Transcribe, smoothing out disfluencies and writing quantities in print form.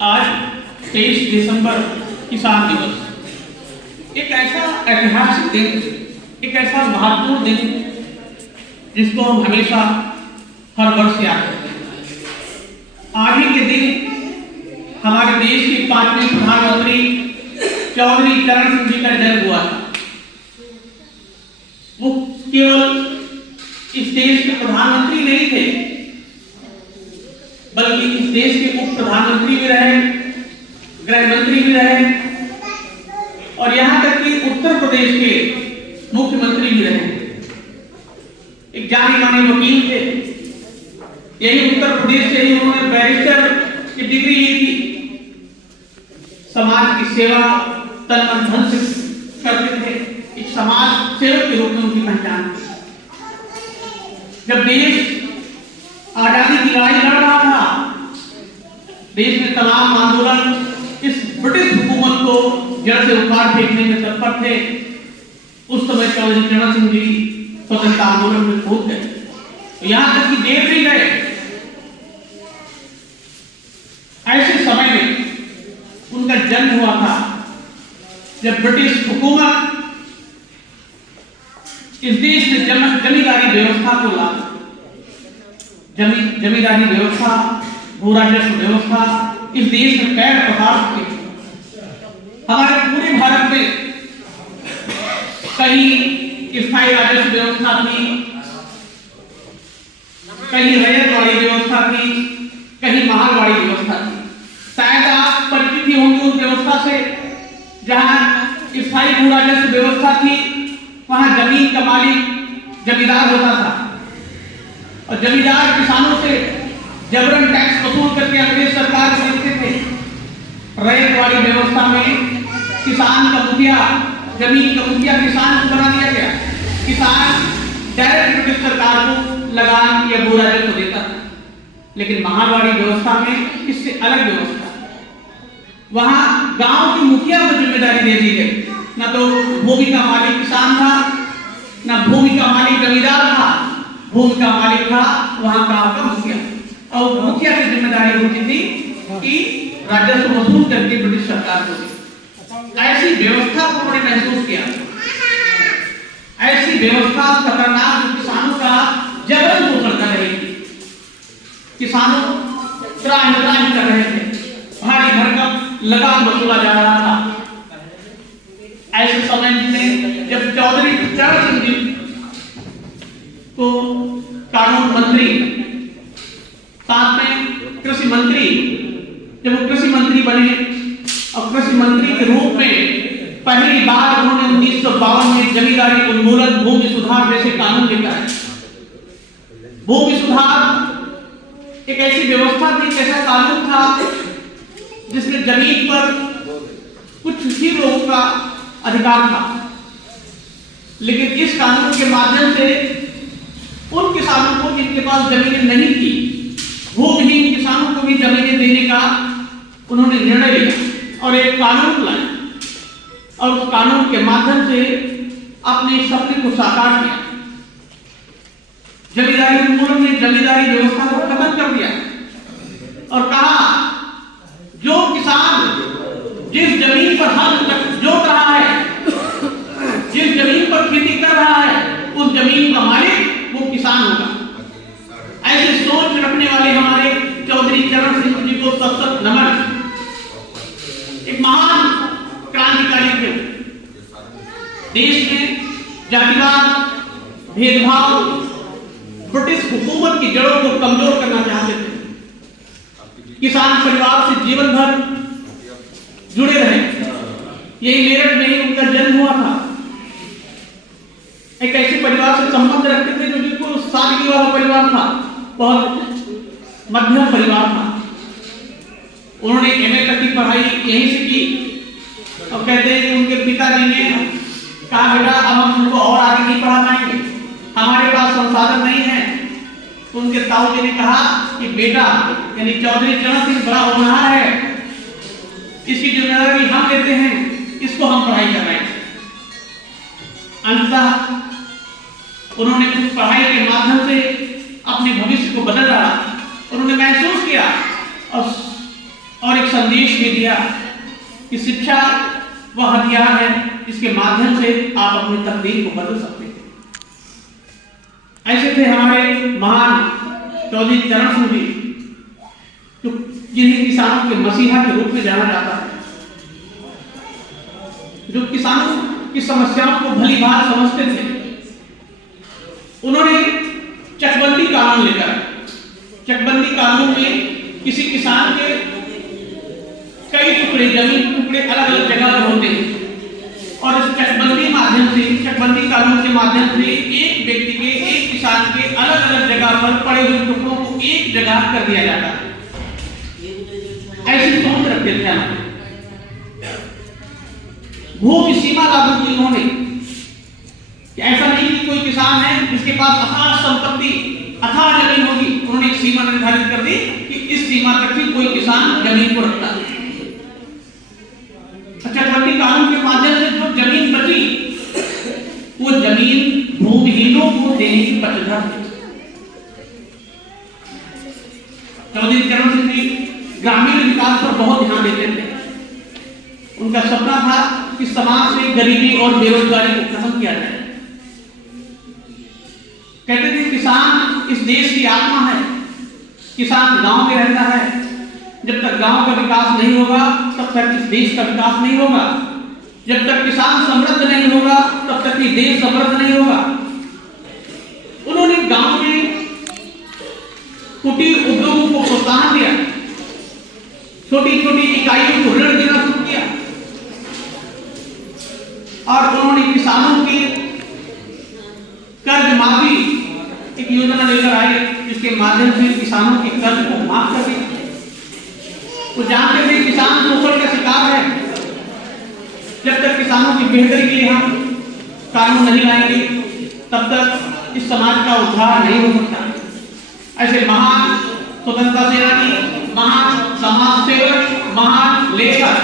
आज 23 दिसंबर किसान दिवस, एक ऐसा ऐतिहासिक दिन, एक ऐसा महत्वपूर्ण दिन जिसको हम हमेशा हर वर्ष याद करते हैं। आज ही के दिन हमारे देश के 5वें प्रधानमंत्री चौधरी चरण सिंह जी का जन्म हुआ था। वो केवल इस देश के प्रधानमंत्री नहीं थे, बल्कि इस देश के उप प्रधानमंत्री भी रहे, गृह मंत्री भी रहे और यहां तक कि उत्तर प्रदेश के मुख्यमंत्री भी रहे। एक जाने माने वकील थे। यही उत्तर प्रदेश से ही उन्होंने बैरिस्टर की डिग्री ली थी। समाज की सेवा तन मन धन से करते थे। एक समाज सेवक के रूप में उनकी पहचान थी। जब देश आजादी की लड़ाई लड़ रहा था, देश में तमाम आंदोलन इस ब्रिटिश हुकूमत को जड़ से उखाड़ फेंकने में तत्पर थे। उस समय चौधरी चरण सिंह जी स्वतंत्रता आंदोलन में कूद गए, तो यहां तक कि देर भी गए। ऐसे समय में उनका जन्म हुआ था जब ब्रिटिश हुकूमत इस देश में जमींदारी व्यवस्था को ला, जमींदारी व्यवस्था, भू राजस्व व्यवस्था इस देश में पैर पसार चुके। हमारे पूरे भारत में कहीं स्थायी राजस्व व्यवस्था थी, कहीं रैयत वाली व्यवस्था थी, कहीं महालवाड़ी व्यवस्था थी। शायद आप परिचित होंगे उस व्यवस्था से, जहां स्थायी भू राजस्व व्यवस्था थी, वहां जमीन का मालिक जमींदार होता था और जमींदार किसानों से जबरन टैक्स वसूल करके अंग्रेज सरकार को देते थे। रैयत वाली व्यवस्था में किसान का मुखिया, जमीन का मुखिया किसान को बना दिया गया। किसान डायरेक्ट ब्रिटिश सरकार को लगान या भू राजस्व देता था। लेकिन महालवाड़ी व्यवस्था में इससे अलग व्यवस्था, वहां गांव के मुखिया को जिम्मेदारी दे दी गई। न तो भूमि का मालिक किसान था, न भूमि का मालिक जमींदार था, भूमि का मालिक था वहां गांव का मुखिया। और मुखिया की जिम्मेदारी होती थी कि राजस्व वसूल करके ब्रिटिश सरकार को दे। ऐसी व्यवस्था को उन्होंने महसूस किया। ऐसी व्यवस्था खतरनाक, किसानों का जबरन शोषण कर रही थी। किसानों त्राहि कर रहे थे, भारी भरकम लगान वसूला जा रहा था। ऐसे समय में जब चौधरी चरण सिंह जी को कानून मंत्री, साथ में कृषि मंत्री, जब वो कृषि मंत्री बने और कृषि मंत्री के रूप में पहली बार उन्होंने 1952 में जमींदारी उन्मूलन, भूमि सुधार जैसे कानून लेकर आए। भूमि सुधार एक ऐसी व्यवस्था थी, एक ऐसा कानून था जिसमें जमीन पर कुछ ही लोगों का अधिकार था। लेकिन इस कानून के माध्यम से उन किसानों को जिनके पास जमीनें नहीं थी, भूमिहीन किसानों को भी जमीनें देने का उन्होंने निर्णय लिया और एक कानून लाया और उस कानून के माध्यम से अपने सपने को साकार किया। जमींदारी उन्मूलन ने जमींदारी व्यवस्था को खत्म कर दिया और कहा जो किसान जिस जमीन पर हल जोत रहा है, जिस जमीन पर खेती कर रहा है, उस जमीन का मालिक वो किसान होगा। ऐसे सोच रखने वाले हमारे चौधरी चरण सिंह जी को सशक्त नमन। एक महान क्रांतिकारी थे। देश में जातिवाद, भेदभाव, ब्रिटिश हुकूमत की जड़ों को कमजोर करना चाहते थे। किसान परिवार से जीवन भर जुड़े रहे। यही मेरठ में ही उनका जन्म हुआ था। एक ऐसे परिवार से संबंध रखते थे जो बिल्कुल सादगी वाला परिवार था, बहुत मध्यम परिवार था। उन्होंने एमए तक की पढ़ाई यहीं से की और कहते हैं कि उनके पिताजी ने कहा बेटा अब हम उनको और आगे नहीं पढ़ा पाएंगे, हमारे पास संसाधन नहीं है। तो उनके ताऊ जी ने कहा कि बेटा यानी चौधरी चरण सिंह बड़ा होनहार है, इसकी जिम्मेदारी हम लेते हैं, इसको हम पढ़ाई कराएंगे। अंततः उन्होंने उस पढ़ाई के माध्यम से अपने भविष्य को बदल डाला। उन्होंने महसूस किया और और एक संदेश भी दिया कि शिक्षा वह हथियार है जिसके माध्यम से आप अपनी तकदीर को बदल सकते हैं। ऐसे थे हमारे महान चौधरी चरण सिंह जी, जो जिन्हें किसानों के मसीहा के रूप में जाना जाता है, जो किसानों की समस्याओं को भली भांति समझते थे। उन्होंने चकबंदी कानून लेकर, चकबंदी कानून में किसी किसान के कई टुकड़े जमीन टुकड़े अलग अलग जगह पर होते हैं, और इस चकबंदी कानून के माध्यम से एक व्यक्ति के, एक किसान के अलग अलग जगह पर पड़े हुए टुकड़ों को एक जगह कर दिया जाता है। ऐसी सोच रखते थे हम। भूमि सीमा लागू की उन्होंने, ऐसा नहीं कि कोई किसान है जिसके पास अथाह संपत्ति, अथाह जमीन होगी। उन्होंने एक सीमा निर्धारित कर दी कि इस सीमा तक ही कोई किसान जमीन को रखता है। चकबंदी कानून के माध्यम से जो जमीन बची, वो जमीन भूमिहीनों को देने की प्रतिज्ञा थी। चौधरी चरण सिंह जी ग्रामीण विकास पर बहुत ध्यान देते थे। उनका सपना था कि समाज से गरीबी और बेरोजगारी को खत्म किया जाए। कहते थे किसान इस देश की आत्मा है, किसान गांव में रहता है। जब तक गांव का विकास नहीं होगा तब तक इस देश का विकास नहीं होगा। जब तक किसान समृद्ध नहीं होगा तब तक ये देश समृद्ध नहीं होगा। उन्होंने गांव में कुटीर उद्योगों को प्रोत्साहन दिया, छोटी छोटी इकाइयों को ऋण देना शुरू किया, और उन्होंने किसानों की कर्ज माफी एक योजना लेकर आए, जिसके माध्यम से किसानों के कर्ज को माफ कर दिया। तो जानते थे किसान शोषण का शिकार है। जब तक किसानों की बेहतरी के लिए हम कानून नहीं लाएंगे तब तक इस समाज का उद्धार नहीं हो सकता। ऐसे महान स्वतंत्रता सेनानी, महान समाज सेवक, महान लेखक